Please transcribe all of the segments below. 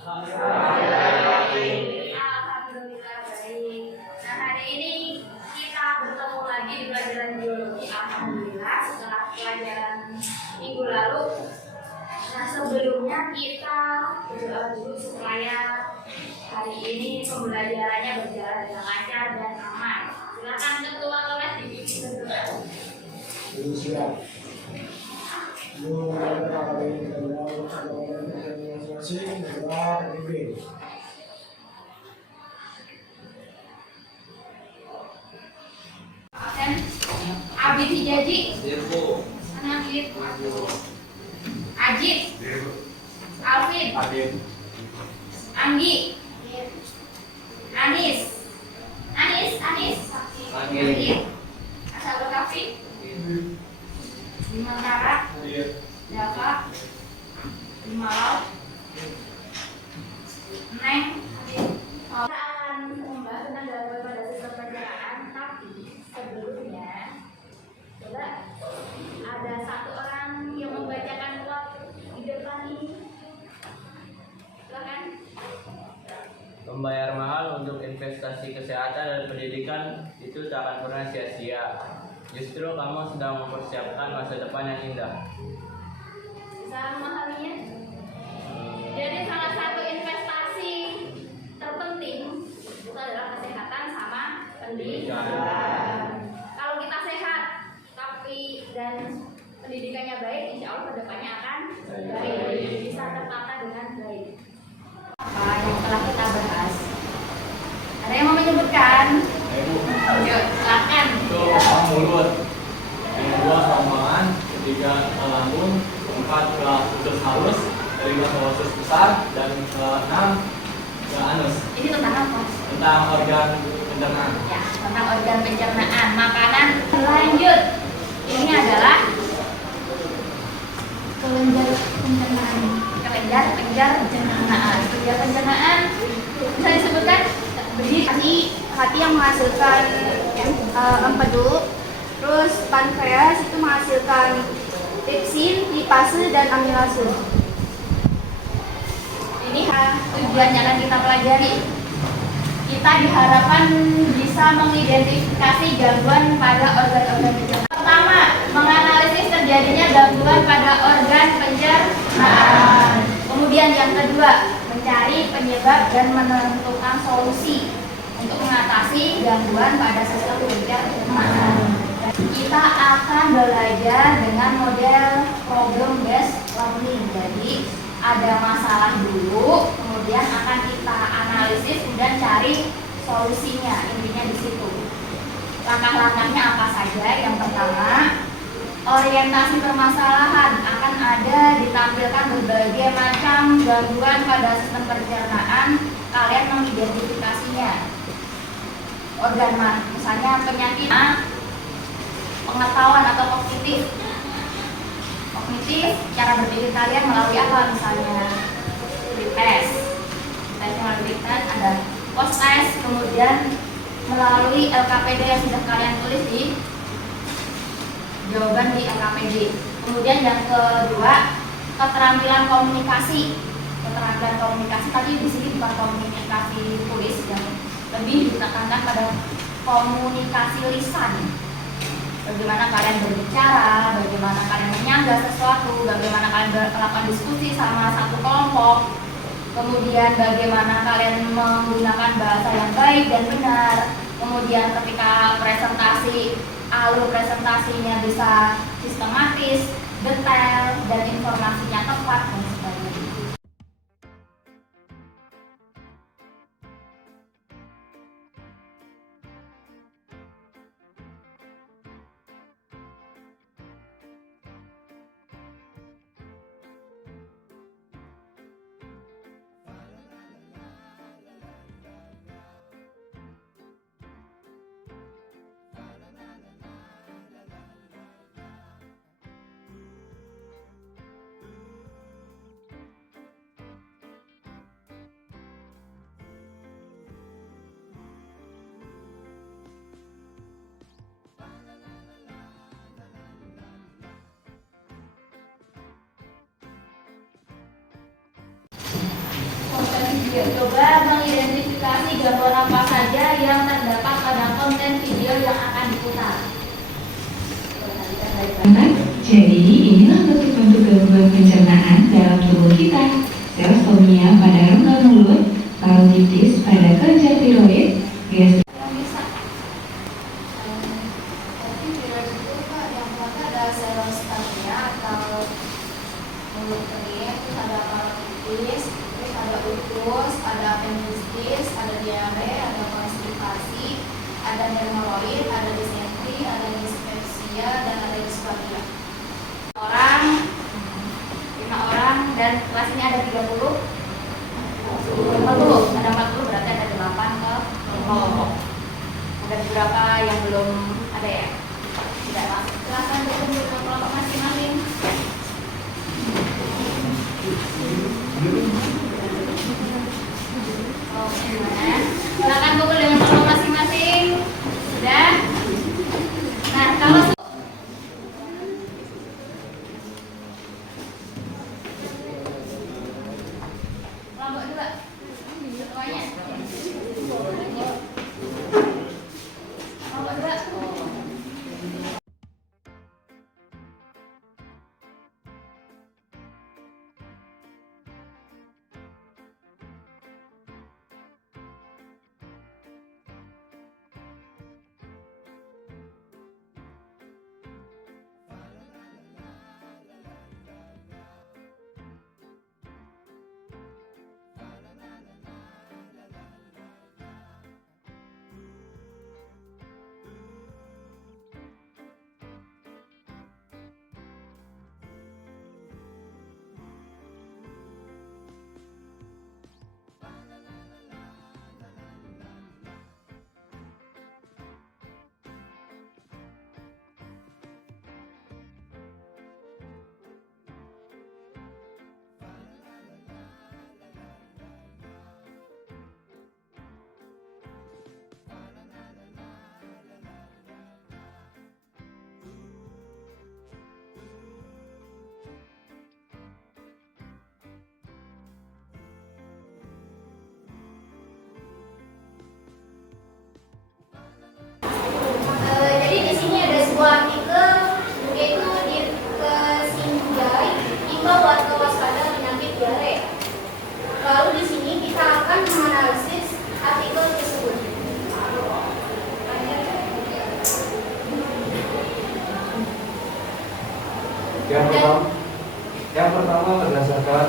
Alhamdulillah baik. Nah, hari ini kita bertemu lagi di pelajaran biologi. Alhamdulillah setelah pelajaran minggu lalu. Nah, sebelumnya kita berdoa dulu supaya hari ini pembelajarannya berjalan dengan lancar dan aman. Silakan ketua kelas dipimpin berdoa. Siap. Abid Hijaji, Anakit, Ajit, Alvin, Anggi, Anis, Asal Kafi, Dimantara, Dava, Dimalau, Neng, kita akan membahas tentang gangguan pada sistem pencernaan, tapi sebelumnya coba ada satu orang yang membacakan kuat di depan ini. Silakan. Membayar mahal untuk investasi kesehatan dan pendidikan itu tak akan pernah sia-sia. Justru kamu sedang mempersiapkan masa depan yang indah. Bisa memahaminya? Jadi salah satu investasi terpenting itu adalah kesehatan sama pendidikan. Kalau kita sehat tapi dan pendidikannya baik, insya Allah kedepannya akan baik, bisa tertata dengan baik. Apa yang telah kita bahas? Ada yang mau menyebutkan? Yuk, silakan. Itu mulut, yang kedua selangkangan, ketiga lambung, keempat ke usus halus, kelima ke usus besar, dan keenam ke anus. Ini tentang apa? Tentang organ pencernaan. Ya, tentang organ pencernaan, makanan. Lanjut. Ini adalah kelenjar pencernaan. Kelenjar pencernaan bisa disebutkan berdiri hati yang menghasilkan empedu, terus pankreas itu menghasilkan tripsin, lipase dan amilase. Ini tujuan yang akan kita pelajari. Kita diharapkan bisa mengidentifikasi gangguan pada organ-organ pencernaan. Pertama, menganalisis terjadinya gangguan pada organ pencernaan. Kemudian yang kedua, mencari penyebab dan menentukan solusi untuk mengatasi gangguan pada sistem pencernaan. Kita akan belajar dengan model problem based learning. Jadi ada masalah dulu, kemudian akan kita analisis dan cari solusinya. Intinya di situ. Langkah-langkahnya apa saja? Yang pertama, orientasi permasalahan. Akan ada ditampilkan berbagai macam gangguan pada sistem pencernaan. Kalian mengidentifikasinya. Organ misalnya penyakit, pengetahuan atau kognitif. Cara berpikir kalian melalui apa? Misalnya tes melalui tes, ada post test, kemudian melalui LKPD yang sudah kalian tulis di jawaban di LKPD. Kemudian yang kedua, keterampilan komunikasi. Tapi di sini bukan komunikasi tulis, yang lebih ditekankan pada komunikasi lisan. Bagaimana kalian berbicara, bagaimana kalian menyangga sesuatu, bagaimana kalian melakukan diskusi sama satu kelompok, kemudian bagaimana kalian menggunakan bahasa yang baik dan benar, kemudian ketika presentasi, alur presentasinya bisa sistematis, detail, dan informasinya tepat, dan sebagainya. Yuk coba mengidentifikasi gangguan apa saja yang terdapat pada konten video yang akan diputar. Jadi inilah bentuk-bentuk gangguan pencernaan dalam tubuh kita. Selestomia pada rongga mulut, parotitis pada kelenjar tiroid, biasa Yang bisa. Tapi tiroid itu Pak, yang pertama ada selestomia atau mulut kering, terus ada parotitis, terus ada utus, ada appendicitis, ada diare, ada konstipasi, ada hemoroid, ada disentri, ada dispepsia, dan ada dispepsia. Orang dan kelas ini ada 40, ada 40 berarti ada 8 kelompok. Ada beberapa yang belum ada ya, tidak masuk. Silakan dikumpul ke kelompok masing-masing. Gimana? Silakan kumpul dengan kelompok masing-masing. Sudah? Nah, kalau kelompok 2 semuanya. Kelompok 2. Jadi di sini ada sebuah artikel yaitu di Kesinjai imbau warga waspada penyakit diare. Lalu di sini kita akan menganalisis artikel tersebut. Yang pertama berdasarkan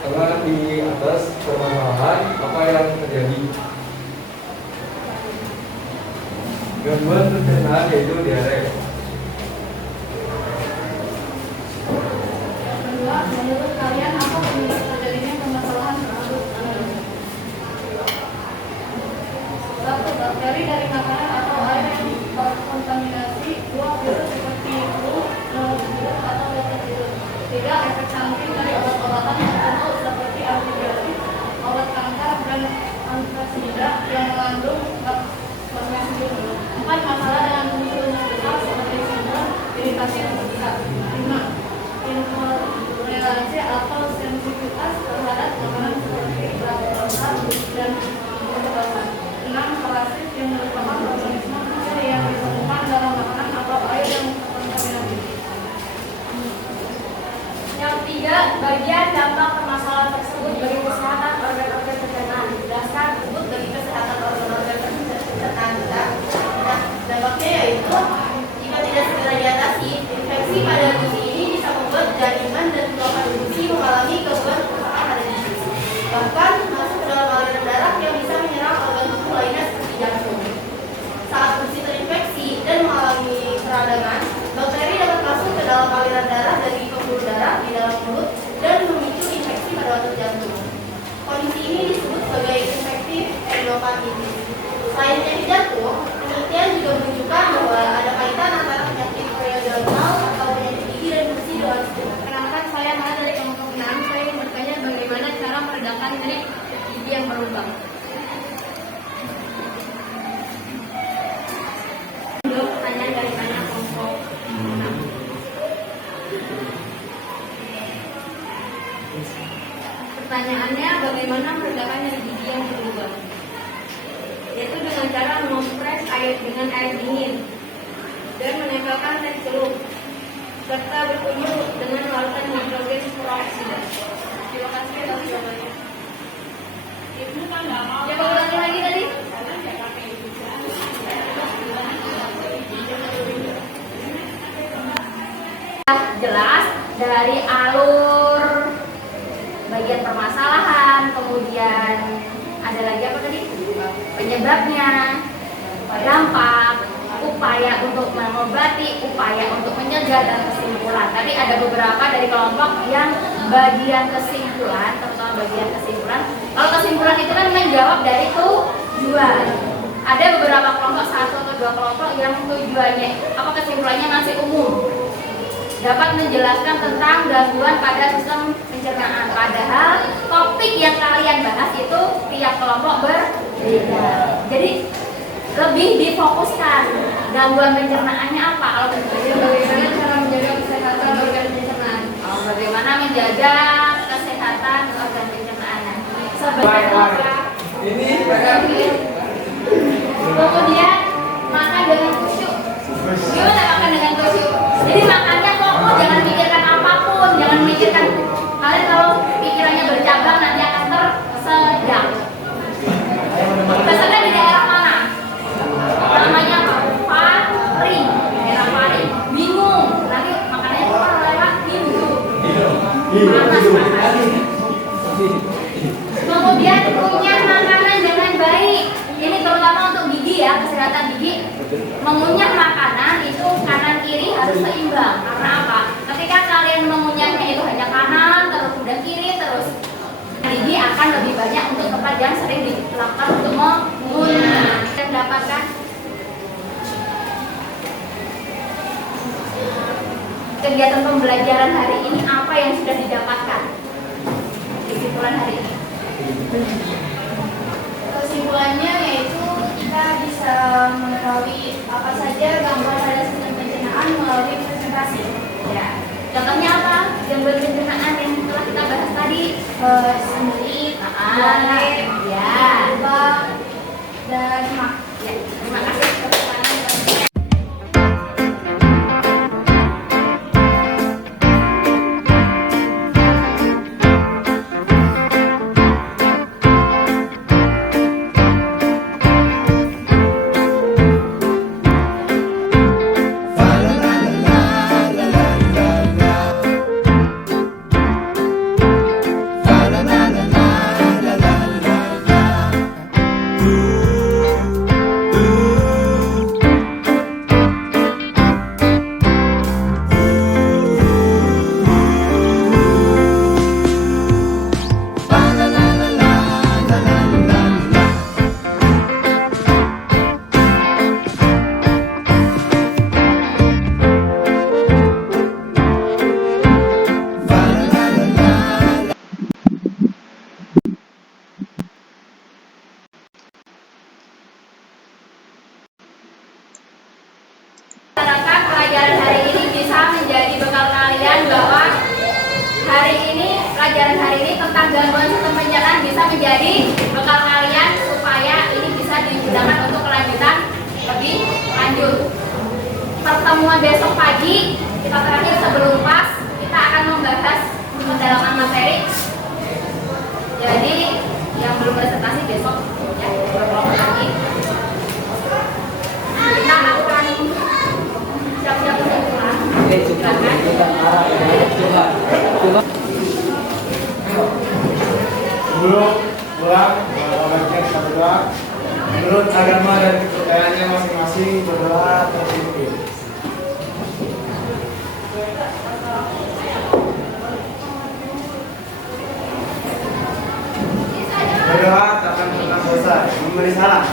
karena di atas permasalahan apa yang terjadi. Gangguan pencernaan yaitu diare. Kedua, menurut kalian apa penyebab terjadinya permasalahan tersebut? Satu, bakteri dari makanan atau air yang terkontaminasi. Dua, virus seperti flu, norovirus atau rotavirus. Tiga, efek samping dari obat-obatan tertentu seperti antibiotik, obat kanker, dan antasida yang mengandung magnesium. Empat, masalah dengan munculnya besar seperti sindrom iritasi yang besar. Lima, intoleransi atau sensitivitas terhadap makanan seperti laktosa dan lactose. Enam, parasit yang merupakan organisme kecil yang ditemukan dalam makanan atau air yang terkontaminasi. Yang tiga, bagian dampak permasalahan tersebut bagi kesehatan organ-organ pencernaan. Dasar tersebut bagi kesehatan organ-organ pencernaan kita. Nah, dampaknya yaitu jika tidak segera diatasi, infeksi pada gusi ini bisa membuat jaringan dan kelopak gusi mengalami gangguan kerusakan pada gusi. Bahkan masuk ke dalam aliran darah yang bisa menyerang organ tubuh lainnya seperti jantung. Saat gusi terinfeksi dan mengalami peradangan, bakteri dapat masuk ke dalam aliran darah dari pembuluh darah di dalam mulut dan memicu infeksi pada otot jantung. Kondisi ini disebut sebagai infektif endokarditis. Selain penyakit jantung, penelitian juga menunjukkan bahwa ada kaitan antara penyakit periodontal atau penyakit gigi dan gusi dengan stroke. Perkenalkan, saya Mala dari kelompok 6. Saya ingin bertanya bagaimana cara meredakan nyeri gigi yang berlubang. Untuk pertanyaan dari mana kelompok 6. Pertanyaannya, bagaimana meledakan nyeri gigi yang berlubang? Yaitu dengan cara mengkompres air dengan air dingin dan menempelkan tes celup serta berkumur dengan larutan hidrogen peroksida. Terima kasih atas jawabannya. Coba ulangi lagi tadi. Jelas dari alur bagian permasalahan, kemudian ada lagi apa tadi? Penyebabnya, dampak, upaya untuk mengobati, upaya untuk mencegah, dan kesimpulan. Tadi ada beberapa dari kelompok yang bagian kesimpulan, terutama bagian kesimpulan. Kalau kesimpulan itu kan menjawab dari tujuan. Ada beberapa kelompok, 1 atau 2 kelompok yang tujuannya, apa kesimpulannya masih umum. Dapat menjelaskan tentang gangguan pada sistem pencernaan. Padahal topik yang kalian bahas itu tiap kelompok berbeda. Jadi lebih difokuskan gangguan pencernaannya apa. Kalau bagaimana cara menjaga kesehatan organ pencernaan. Bagaimana menjaga kesehatan organ pencernaan. Sebenarnya Ini kemudian makan dengan khusyuk. Gimana makan dengan khusyuk? Jadi makannya fokus, jangan mikirkan apapun, jangan mikirkan. Kalian kalau pikirannya bercabang nanti akan tersedak. Tersedak di daerah mana? Namanya apa? Pari, daerah Pari. Bingung, nanti makanannya keluar lewat pintu. Panas. Kemudian kunyah makanan dengan baik. Ini terutama untuk gigi ya, kesehatan gigi. Mengunyah makanan itu kanan kiri harus seimbang. Karena apa? Ketika kalian mengunyahnya itu hanya kanan, terus udah kiri, terus gigi akan lebih banyak untuk tempat yang sering dilakukan untuk mengunyah. Dan dapatkan kegiatan pembelajaran hari ini, apa yang sudah didapatkan? Kesimpulan hari ini. Kesimpulannya yaitu kita bisa mengetahui apa saja gangguan pada sistem pencernaan melalui presentasi. Ya. Contohnya apa? Gangguan pencernaan yang telah kita bahas tadi. Sembelit, Diare, ya. lubang, dan mak. Ya. Terima kasih. Harapkan pelajaran hari ini bisa menjadi bekal kalian bahwa hari ini, pelajaran hari ini tentang gangguan sistem pencernaan bisa menjadi bekal kalian supaya ini bisa digunakan untuk kelanjutan lebih lanjut. Pertemuan besok pagi, kita terakhir sebelum pas, kita akan membahas pendalaman materi. Jadi yang belum presentasi besok ya, beberapa lagi. Kita akan siap-siap untuk pulang. Sebelum pulang, baiknya kita berdoa. Menurut agama dan kepercayaannya masing-masing, berdoa terpimpin. Berdoa tak akan pernah selesai. Memberi salam.